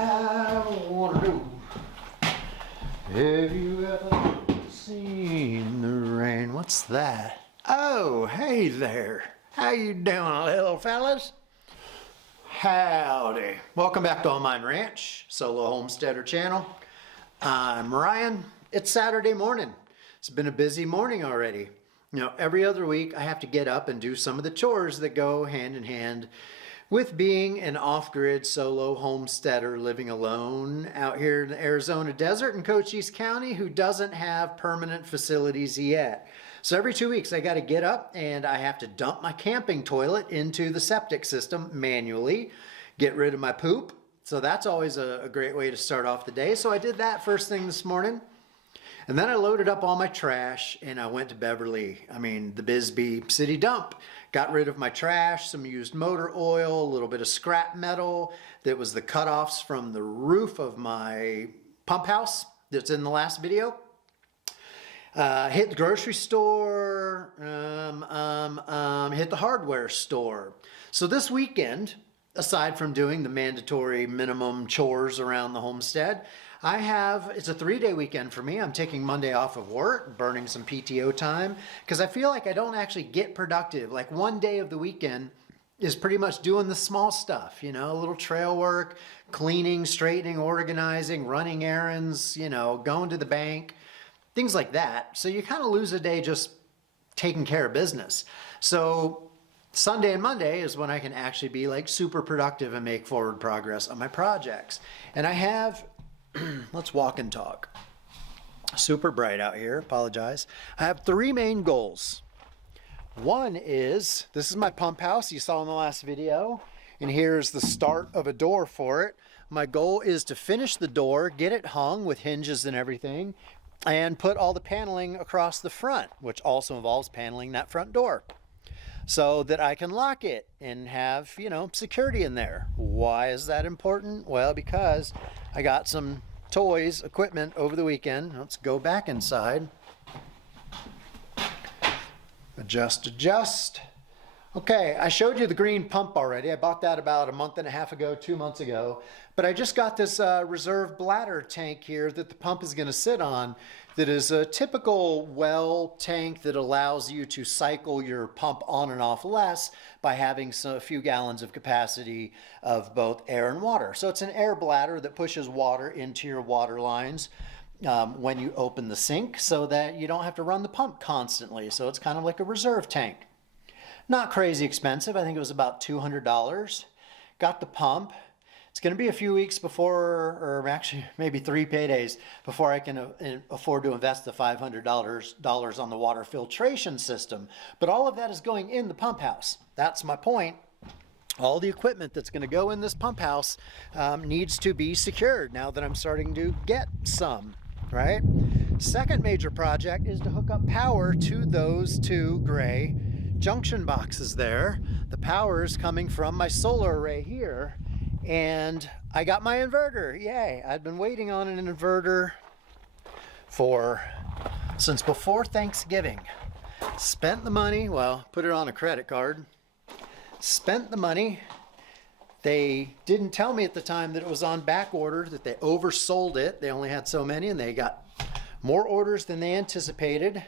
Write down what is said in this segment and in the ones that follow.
I wanna know, have you ever seen the rain? What's that? Oh, hey there. How you doing, little fellas? Howdy. Welcome back to AllMine Ranch, solo homesteader channel. I'm Ryan. It's Saturday morning. It's been a busy morning already. You know, every other week I have to get up and do some of the chores that go hand in hand with being an off-grid solo homesteader living alone out here in the Arizona desert in Cochise County who doesn't have permanent facilities yet. So every 2 weeks I got to get up and I have to dump my camping toilet into the septic system manually, get rid of my poop. So that's always a great way to start off the day. So I did that first thing this morning. And then I loaded up all my trash and I went to the Bisbee city dump. Got rid of my trash, some used motor oil, a little bit of scrap metal that was the cutoffs from the roof of my pump house that's in the last video. Hit the grocery store, hit the hardware store. So this weekend, aside from doing the mandatory minimum chores around the homestead, it's a 3-day weekend for me. I'm taking Monday off of work, burning some PTO time, because I feel like I don't actually get productive. Like one day of the weekend is pretty much doing the small stuff, you know, a little trail work, cleaning, straightening, organizing, running errands, you know, going to the bank, things like that. So you kind of lose a day just taking care of business. So Sunday and Monday is when I can actually be like super productive and make forward progress on my projects. And I have, let's walk and talk. Super bright out here, apologize. I have 3 main goals. One is, this is my pump house you saw in the last video, and here's the start of a door for it. My goal is to finish the door, get it hung with hinges and everything, and put all the paneling across the front, which also involves paneling that front door, so that I can lock it and have, you know, security in there. Why is that important? Well, because I got some toys, equipment over the weekend. Let's go back inside. Adjust. Okay, I showed you the green pump already. I bought that about a month and a half ago, 2 months ago. But I just got this reserve bladder tank here that the pump is going to sit on, that is a typical well tank that allows you to cycle your pump on and off less by having a few gallons of capacity of both air and water. So it's an air bladder that pushes water into your water lines when you open the sink so that you don't have to run the pump constantly. So it's kind of like a reserve tank. Not crazy expensive. I think it was about $200. Got the pump. It's going to be a few weeks before, or actually maybe 3 paydays before I can afford to invest the $500 on the water filtration system. But all of that is going in the pump house. That's my point. All the equipment that's going to go in this pump house needs to be secured now that I'm starting to get some, right? Second major project is to hook up power to those 2 gray junction boxes there. The power is coming from my solar array here, and I got my inverter. Yay! I've been waiting on an inverter since before Thanksgiving. Spent the money, well, put it on a credit card. Spent the money. They didn't tell me at the time that it was on back order, that they oversold it. They only had so many and they got more orders than they anticipated.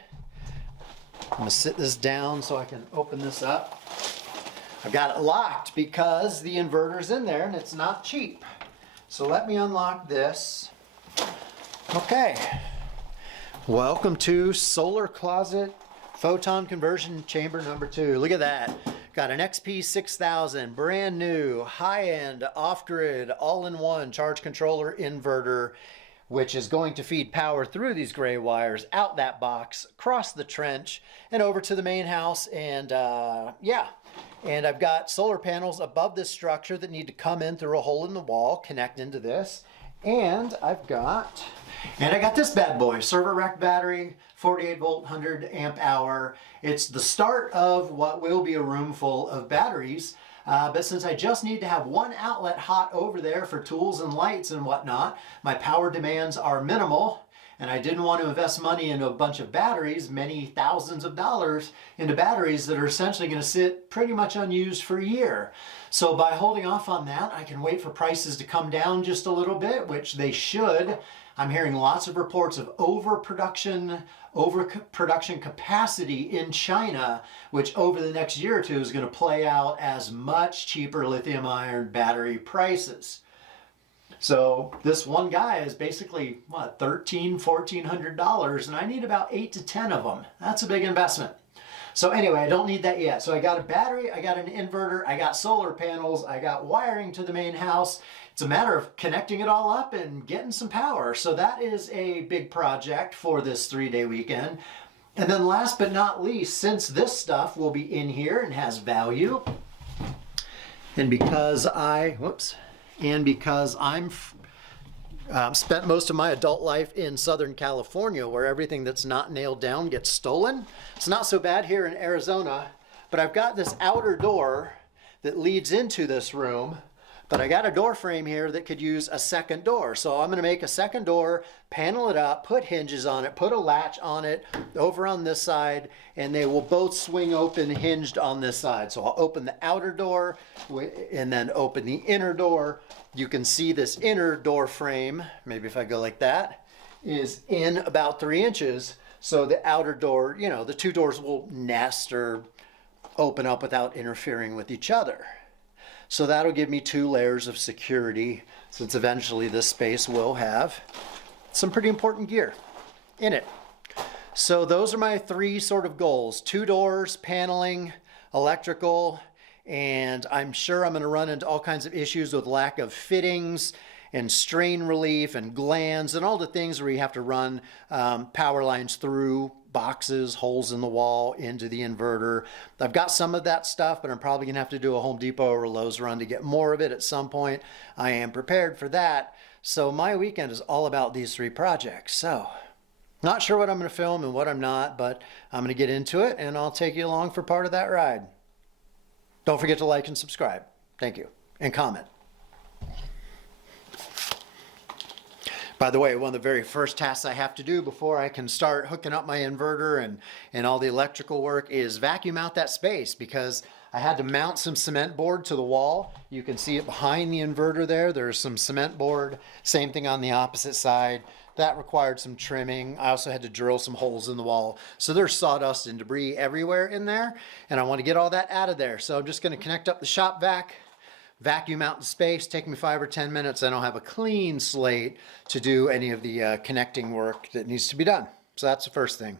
I'm going to sit this down so I can open this up. I've got it locked because the inverter's in there and it's not cheap. So let me unlock this. Okay. Welcome to Solar Closet Photon Conversion Chamber number 2. Look at that. Got an XP6000, brand new, high-end, off-grid, all-in-one charge controller inverter, which is going to feed power through these gray wires, out that box, across the trench, and over to the main house. And and I've got solar panels above this structure that need to come in through a hole in the wall, connect into this. And I got this bad boy, server rack battery, 48 volt, 100 amp hour. It's the start of what will be a room full of batteries. But since I just need to have one outlet hot over there for tools and lights and whatnot, my power demands are minimal. and I didn't want to invest money into a bunch of batteries, many thousands of dollars into batteries that are essentially going to sit pretty much unused for a year. So by holding off on that, I can wait for prices to come down just a little bit, which they should. I'm hearing lots of reports of overproduction capacity in China, which over the next year or two is going to play out as much cheaper lithium ion battery prices. So this one guy is basically, what, $1,400, and I need about 8 to 10 of them. That's a big investment. So anyway, I don't need that yet. So I got a battery, I got an inverter, I got solar panels, I got wiring to the main house. It's a matter of connecting it all up and getting some power. So that is a big project for this 3-day weekend. And then last but not least, since this stuff will be in here and has value, and because I'm spent most of my adult life in Southern California, where everything that's not nailed down gets stolen. It's not so bad here in Arizona, but I've got this outer door that leads into this room, but I got a door frame here that could use a second door. So I'm going to make a second door, panel it up, put hinges on it, put a latch on it over on this side, and they will both swing open hinged on this side. So I'll open the outer door and then open the inner door. You can see this inner door frame, maybe if I go like that, is in about 3 inches. So the outer door, you know, the two doors will nest or open up without interfering with each other. So that'll give me 2 layers of security, since eventually this space will have some pretty important gear in it. So those are my 3 sort of goals: 2 doors, paneling, electrical, and I'm sure I'm going to run into all kinds of issues with lack of fittings and strain relief and glands and all the things where you have to run power lines through boxes, holes in the wall, into the inverter. I've got some of that stuff, but I'm probably gonna have to do a Home Depot or a Lowe's run to get more of it at some point. I am prepared for that. So my weekend is all about these 3 projects. So not sure what I'm gonna film and what I'm not, but I'm gonna get into it and I'll take you along for part of that ride. Don't forget to like and subscribe. Thank you. And comment. By the way, one of the very first tasks I have to do before I can start hooking up my inverter and all the electrical work is vacuum out that space, because I had to mount some cement board to the wall. You can see it behind the inverter there. There's some cement board. Same thing on the opposite side. That required some trimming. I also had to drill some holes in the wall. So there's sawdust and debris everywhere in there, and I want to get all that out of there. So I'm just going to connect up the shop vac, vacuum out the space, take me 5 or 10 minutes, and I'll have a clean slate to do any of the connecting work that needs to be done. So that's the first thing.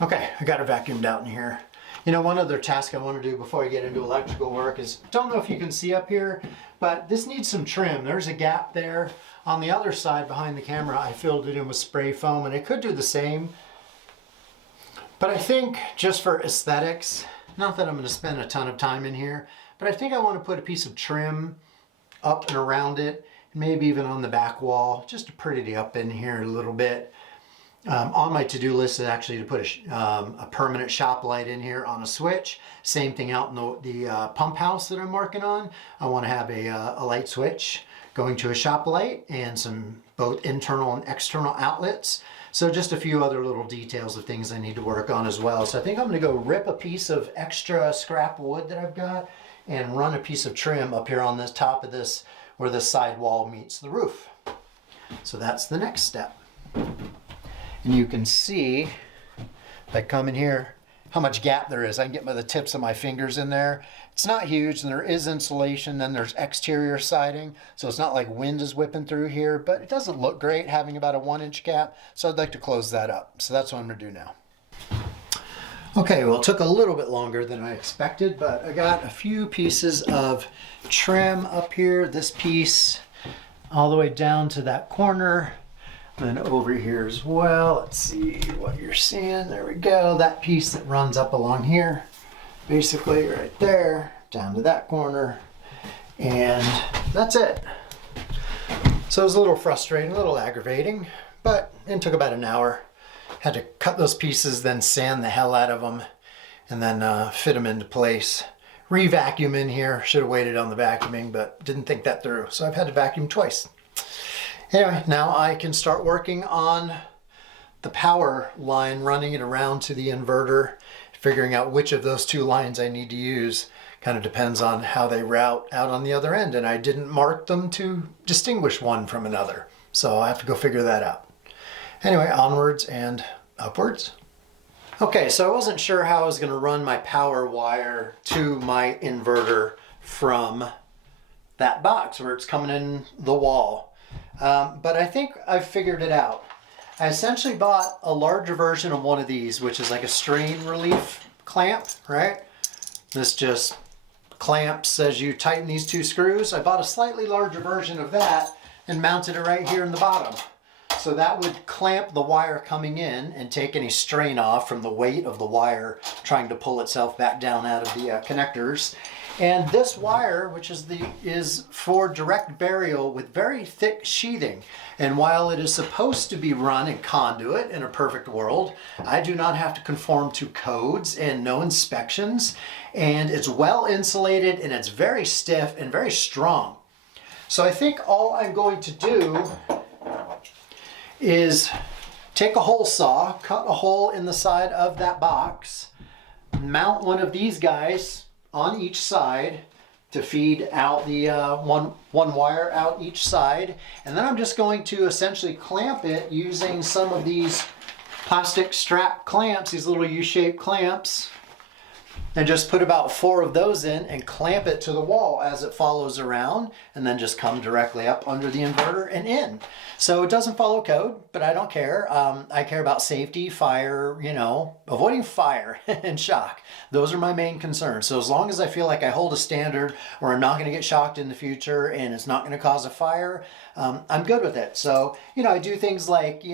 Okay, I got it vacuumed out in here. You know, one other task I want to do before I get into electrical work is, don't know if you can see up here, but this needs some trim. There's a gap there. On the other side behind the camera, I filled it in with spray foam, and it could do the same. But I think just for aesthetics, not that I'm going to spend a ton of time in here, but I think I want to put a piece of trim up and around it, maybe even on the back wall, just to pretty it up in here a little bit. On my to-do list is actually to put a permanent shop light in here on a switch. Same thing out in the pump house that I'm working on. I want to have a light switch going to a shop light and some both internal and external outlets. So just a few other little details of things I need to work on as well. So I think I'm going to go rip a piece of extra scrap wood that I've got and run a piece of trim up here on the top of this where the side wall meets the roof. So that's the next step. And you can see, if I come in here, how much gap there is. I can get the tips of my fingers in there. It's not huge, and there is insulation, then there's exterior siding, so it's not like wind is whipping through here, but it doesn't look great having about a 1-inch gap, so I'd like to close that up. So that's what I'm gonna do now. Okay, well, it took a little bit longer than I expected, but I got a few pieces of trim up here. This piece all the way down to that corner, and then over here as well. Let's see what you're seeing. There we go. That piece that runs up along here, basically right there, down to that corner, and that's it. So it was a little frustrating, a little aggravating, but it took about an hour. Had to cut those pieces, then sand the hell out of them, and then fit them into place. Re-vacuum in here. Should have waited on the vacuuming, but didn't think that through. So I've had to vacuum twice. Anyway, now I can start working on the power line, running it around to the inverter, figuring out which of those two lines I need to use. Kind of depends on how they route out on the other end, and I didn't mark them to distinguish one from another. So I have to go figure that out. Anyway, onwards and upwards. Okay, so I wasn't sure how I was going to run my power wire to my inverter from that box where it's coming in the wall. But I think I've figured it out. I essentially bought a larger version of one of these, which is like a strain relief clamp, right? This just clamps as you tighten these two screws. I bought a slightly larger version of that and mounted it right here in the bottom. So that would clamp the wire coming in and take any strain off from the weight of the wire trying to pull itself back down out of the connectors. And this wire, which is for direct burial with very thick sheathing. And while it is supposed to be run in conduit in a perfect world, I do not have to conform to codes and no inspections. And it's well insulated and it's very stiff and very strong. So I think all I'm going to do is take a hole saw, cut a hole in the side of that box, mount one of these guys on each side to feed out the one wire out each side, and then I'm just going to essentially clamp it using some of these plastic strap clamps, these little U-shaped clamps, and just put about 4 of those in and clamp it to the wall as it follows around, and then just come directly up under the inverter and in. So it doesn't follow code, but I don't care. I care about safety, fire, avoiding fire and shock. Those are my main concerns. So as long as I feel like I hold a standard or I'm not going to get shocked in the future and it's not going to cause a fire, I'm good with it. So, I do things like,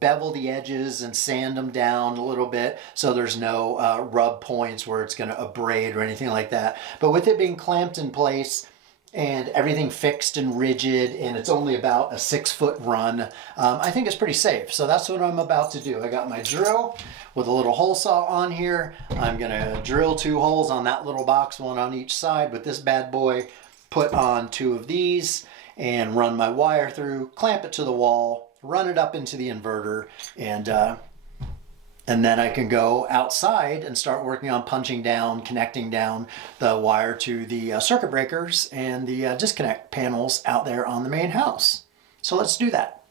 bevel the edges and sand them down a little bit so there's no rub points where it's going to abrade or anything like that. But with it being clamped in place and everything fixed and rigid, and it's only about a 6-foot run, I think it's pretty safe. So that's what I'm about to do. I got my drill with a little hole saw on here. I'm gonna drill 2 holes on that little box, 1 on each side with this bad boy, put on 2 of these, and run my wire through, clamp it to the wall, run it up into the inverter, and then I can go outside and start working on punching down, connecting down the wire to the circuit breakers and the disconnect panels out there on the main house. So let's do that.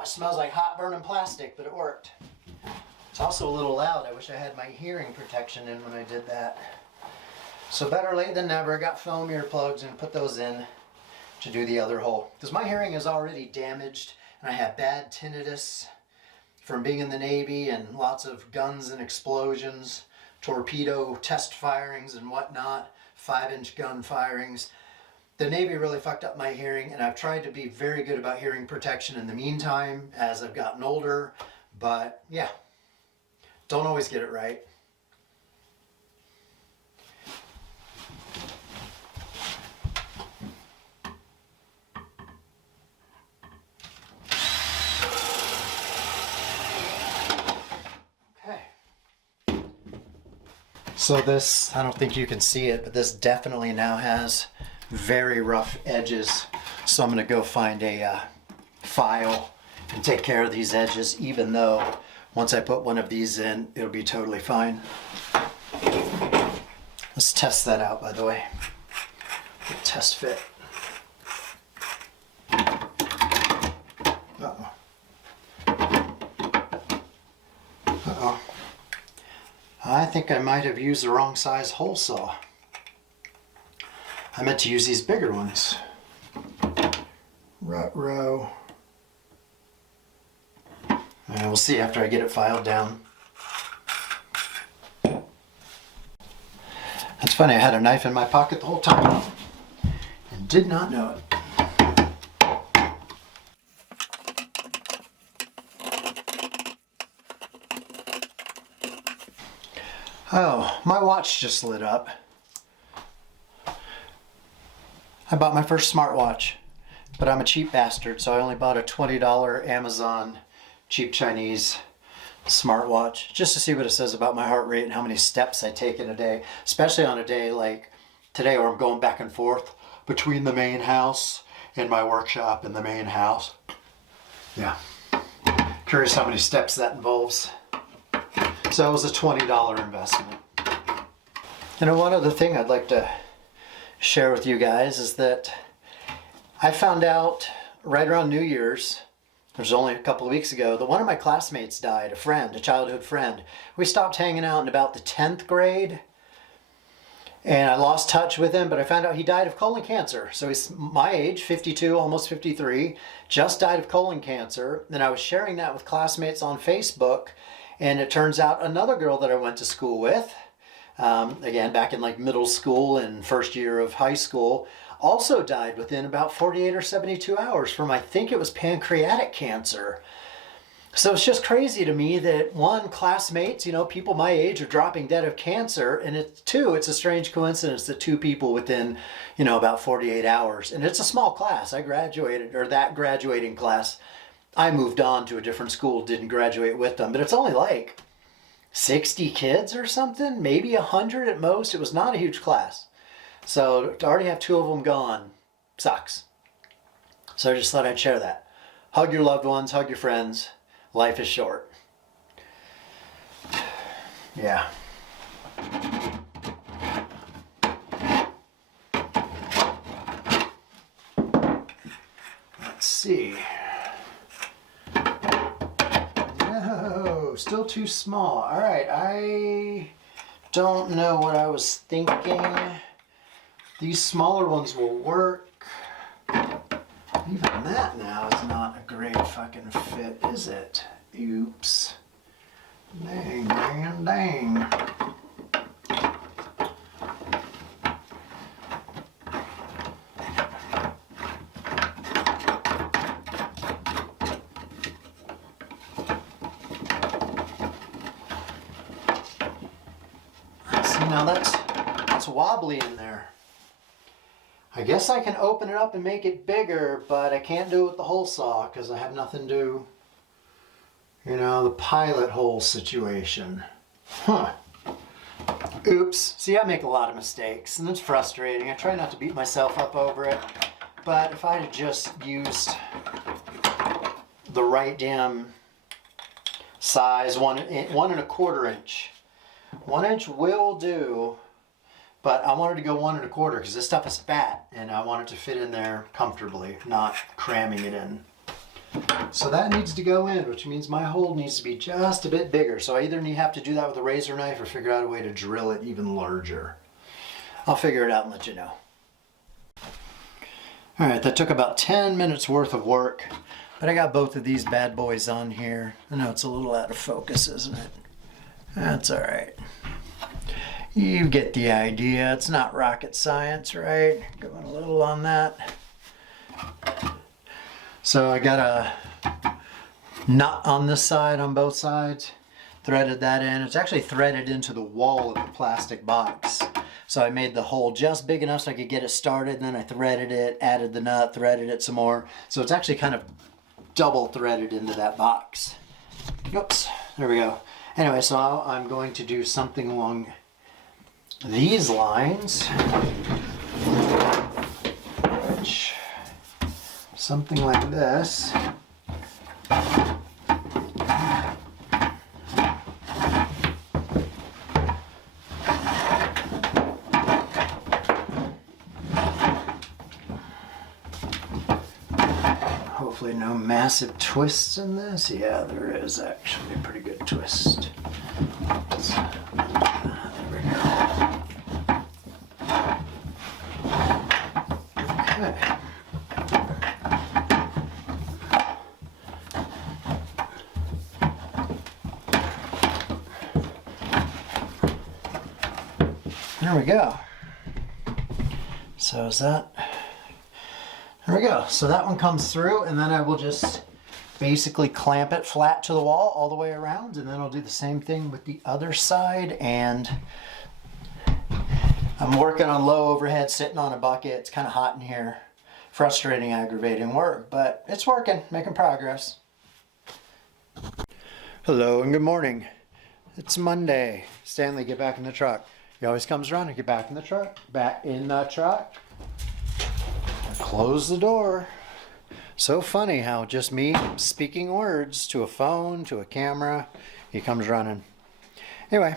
It smells like hot burning plastic, but it worked. It's also a little loud. I wish I had my hearing protection in when I did that. So better late than never. Got foam earplugs and put those in to do the other hole. Because my hearing is already damaged and I have bad tinnitus from being in the Navy and lots of guns and explosions, torpedo test firings and whatnot, 5-inch gun firings. The Navy really fucked up my hearing, and I've tried to be very good about hearing protection in the meantime as I've gotten older, but yeah, don't always get it right. Okay. So this, I don't think you can see it, but this definitely now has very rough edges, so I'm going to go find a file and take care of these edges, even though once I put one of these in it'll be totally fine. Let's test that out, by the way. Test fit. Uh-oh. Uh-oh. I think I might have used the wrong size hole saw. I meant to use these bigger ones. Ruh-roh. We'll see after I get it filed down. That's funny, I had a knife in my pocket the whole time and did not know it. Oh, my watch just lit up. I bought my first smartwatch. but I'm a cheap bastard, so I only bought a $20 Amazon cheap Chinese smartwatch just to see what it says about my heart rate and how many steps I take in a day, especially on a day like today where I'm going back and forth between the main house and my workshop in the main house. Yeah. Curious how many steps that involves. So it was a $20 investment. And one other thing I'd like to share with you guys is that I found out right around New Year's, it was only a couple of weeks ago, that one of my classmates died, a friend, a childhood friend. We stopped hanging out in about the 10th grade, and I lost touch with him, but I found out he died of colon cancer. So he's my age, 52, almost 53, just died of colon cancer. And I was sharing that with classmates on Facebook, and it turns out another girl that I went to school with, again, back in like middle school and first year of high school, also died within about 48 or 72 hours from, I think it was pancreatic cancer. So it's just crazy to me that one, classmates, you know, people my age are dropping dead of cancer, and it's a strange coincidence that two people within, you know, about 48 hours. And it's a small class. I graduated, or that graduating class, I moved on to a different school, didn't graduate with them, but it's only like 60 kids or something, maybe 100 at most. It was not a huge class. So to already have two of them gone sucks. So I just thought I'd share that. Hug your loved ones, hug your friends. Life is short. Yeah. Let's see. No, still too small. All right, I don't know what I was thinking. These smaller ones will work. Even that now is not a great fucking fit, is it? Oops. Dang, dang, dang. See, now that's wobbly in there. I guess I can open it up and make it bigger, but I can't do it with the hole saw because I have nothing to, you know, the pilot hole situation. Huh. Oops. See, I make a lot of mistakes, and it's frustrating. I try not to beat myself up over it, but if I had just used the right damn size, 1.25 inch. 1 inch will do. But I wanted to go 1 1/4 because this stuff is fat and I want it to fit in there comfortably, not cramming it in. So that needs to go in, which means my hole needs to be just a bit bigger. So I either have to do that with a razor knife or figure out a way to drill it even larger. I'll figure it out and let you know. All right, that took about 10 minutes worth of work, but I got both of these bad boys on here. I know it's a little out of focus, isn't it? That's all right. You get the idea. It's not rocket science, right? Going a little on that. So I got a nut on this side, on both sides. Threaded that in. It's actually threaded into the wall of the plastic box. So I made the hole just big enough so I could get it started, and then I threaded it, added the nut, threaded it some more. So it's actually kind of double threaded into that box. Oops, there we go. Anyway, so I'm going to do something along these lines, which something like this. Hopefully no massive twists in this. Yeah, there is actually a pretty good twist. There we go. Okay. There we go. So is that... There we go. So that one comes through, and then I will just basically clamp it flat to the wall all the way around, and then I'll do the same thing with the other side. And I'm working on low overhead, sitting on a bucket. It's kind of hot in here. frustrating, aggravating work, but it's working, making progress. Hello and good morning. It's Monday. Stanley, get back in the truck. He always comes around and get back in the truck. Back in the truck. Close the door. So funny how just me speaking words to a phone, to a camera, he comes running. Anyway,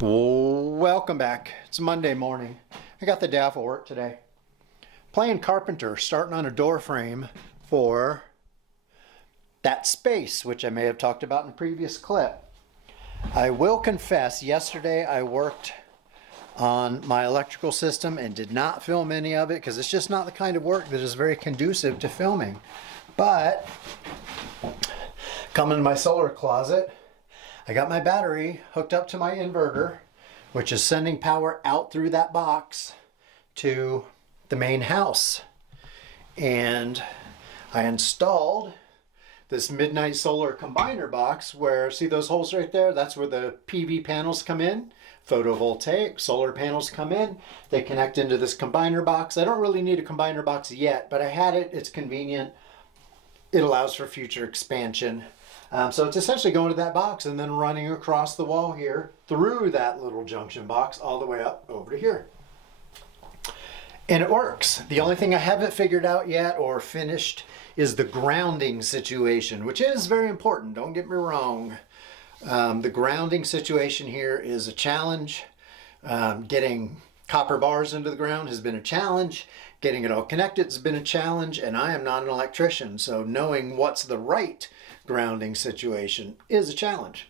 welcome back. It's Monday morning. I got the day off of work today. Playing carpenter, starting on a door frame for that space, which I may have talked about in a previous clip. I will confess, yesterday I worked on my electrical system and did not film any of it because it's just not the kind of work that is very conducive to filming. But coming to my solar closet, I got my battery hooked up to my inverter, which is sending power out through that box to the main house. And I installed this Midnight Solar combiner box where, see those holes right there? That's where the PV panels come in. Photovoltaic solar panels come in. They connect into this combiner box. I don't really need a combiner box yet, but I had it. It's convenient. It allows for future expansion. So it's essentially going to that box and then running across the wall here through that little junction box all the way up over to here. And it works. The only thing I haven't figured out yet or finished is the grounding situation, which is very important. Don't get me wrong. The grounding situation here is a challenge. Getting copper bars into the ground has been a challenge. Getting it all connected has been a challenge, and I am not an electrician, so knowing what's the right grounding situation is a challenge.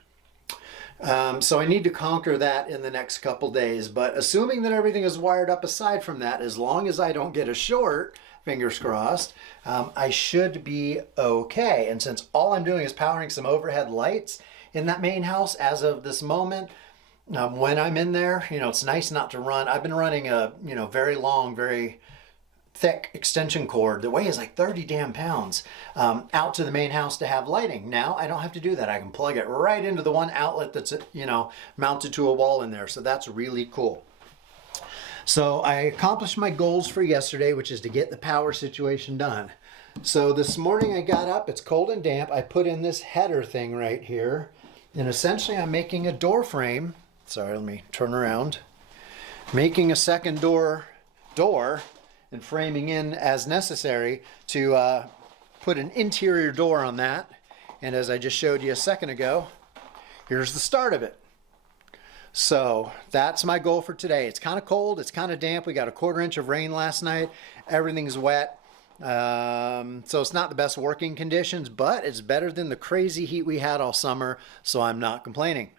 So I need to conquer that in the next couple days, but assuming that everything is wired up aside from that, as long as I don't get a short, fingers crossed, I should be okay. And since all I'm doing is powering some overhead lights in that main house as of this moment, when I'm in there, it's nice not to run. I've been running a, very long, very thick extension cord that weighs like 30 damn pounds out to the main house to have lighting. Now I don't have to do that. I can plug it right into the one outlet that's, mounted to a wall in there. So that's really cool. So I accomplished my goals for yesterday, which is to get the power situation done. So this morning I got up, it's cold and damp. I put in this header thing right here. And essentially I'm making a door frame. Sorry, let me turn around. Making a second door and framing in as necessary to put an interior door on that. And as I just showed you a second ago, here's the start of it. So that's my goal for today. It's kind of cold, it's kind of damp. We got a 1/4 inch of rain last night. Everything's wet. So it's not the best working conditions, but it's better than the crazy heat we had all summer, so I'm not complaining.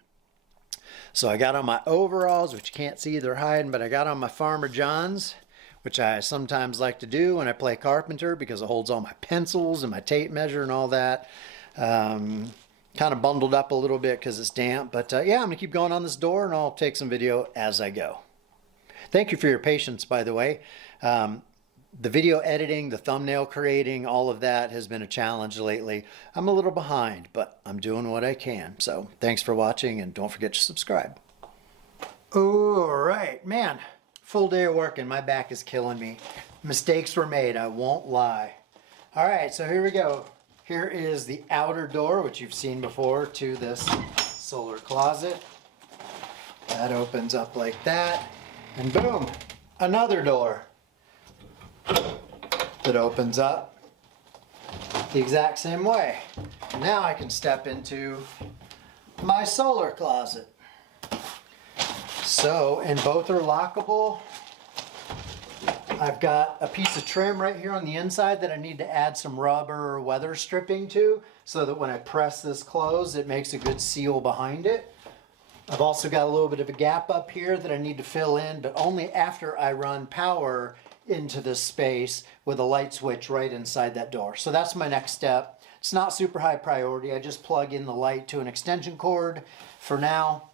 So I got on my overalls, which you can't see, they're hiding, but I got on my Farmer John's, which I sometimes like to do when I play carpenter because it holds all my pencils and my tape measure and all that. Kind of bundled up a little bit because it's damp, but yeah, I'm gonna keep going on this door and I'll take some video as I go. Thank you for your patience, by the way. The video editing, the thumbnail creating, all of that has been a challenge lately. I'm a little behind, but I'm doing what I can. So thanks for watching and don't forget to subscribe. All right, man, full day of work and my back is killing me. Mistakes were made, I won't lie. All right, so here we go. Here is the outer door, which you've seen before, to this solar closet. That opens up like that, and boom, another door that opens up the exact same way. Now I can step into my solar closet. So, and both are lockable. I've got a piece of trim right here on the inside that I need to add some rubber or weather stripping to, so that when I press this closed, it makes a good seal behind it. I've also got a little bit of a gap up here that I need to fill in, but only after I run power into this space with a light switch right inside that door. So that's my next step. It's not super high priority. I just plug in the light to an extension cord for now.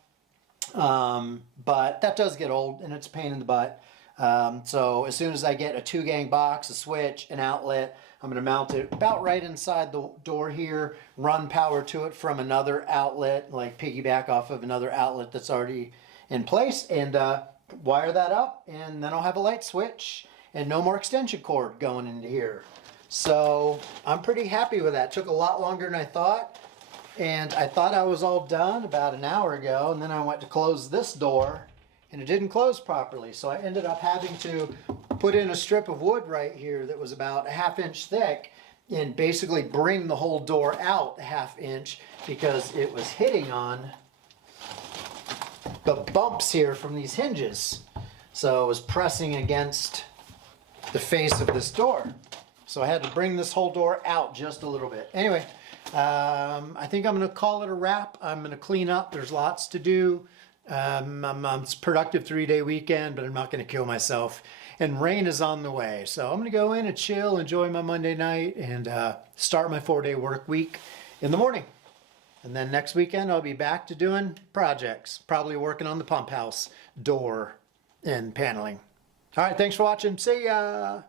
But that does get old and it's a pain in the butt. So as soon as I get a 2-gang box, a switch, an outlet, I'm going to mount it about right inside the door here, run power to it from another outlet, like piggyback off of another outlet that's already in place, and wire that up, and then I'll have a light switch and no more extension cord going into here. So I'm pretty happy with that. Took a lot longer than I thought. And I thought I was all done about an hour ago, and then I went to close this door and it didn't close properly. So I ended up having to put in a strip of wood right here that was about a ½ inch thick and basically bring the whole door out a ½ inch because it was hitting on the bumps here from these hinges. So it was pressing against the face of this door. So I had to bring this whole door out just a little bit. Anyway, I think I'm going to call it a wrap. I'm going to clean up. There's lots to do. It's a productive 3-day weekend, but I'm not going to kill myself. And rain is on the way. So I'm going to go in and chill, enjoy my Monday night, and start my 4-day work week in the morning. And then next weekend, I'll be back to doing projects. Probably working on the pump house door and paneling. All right, thanks for watching. See ya.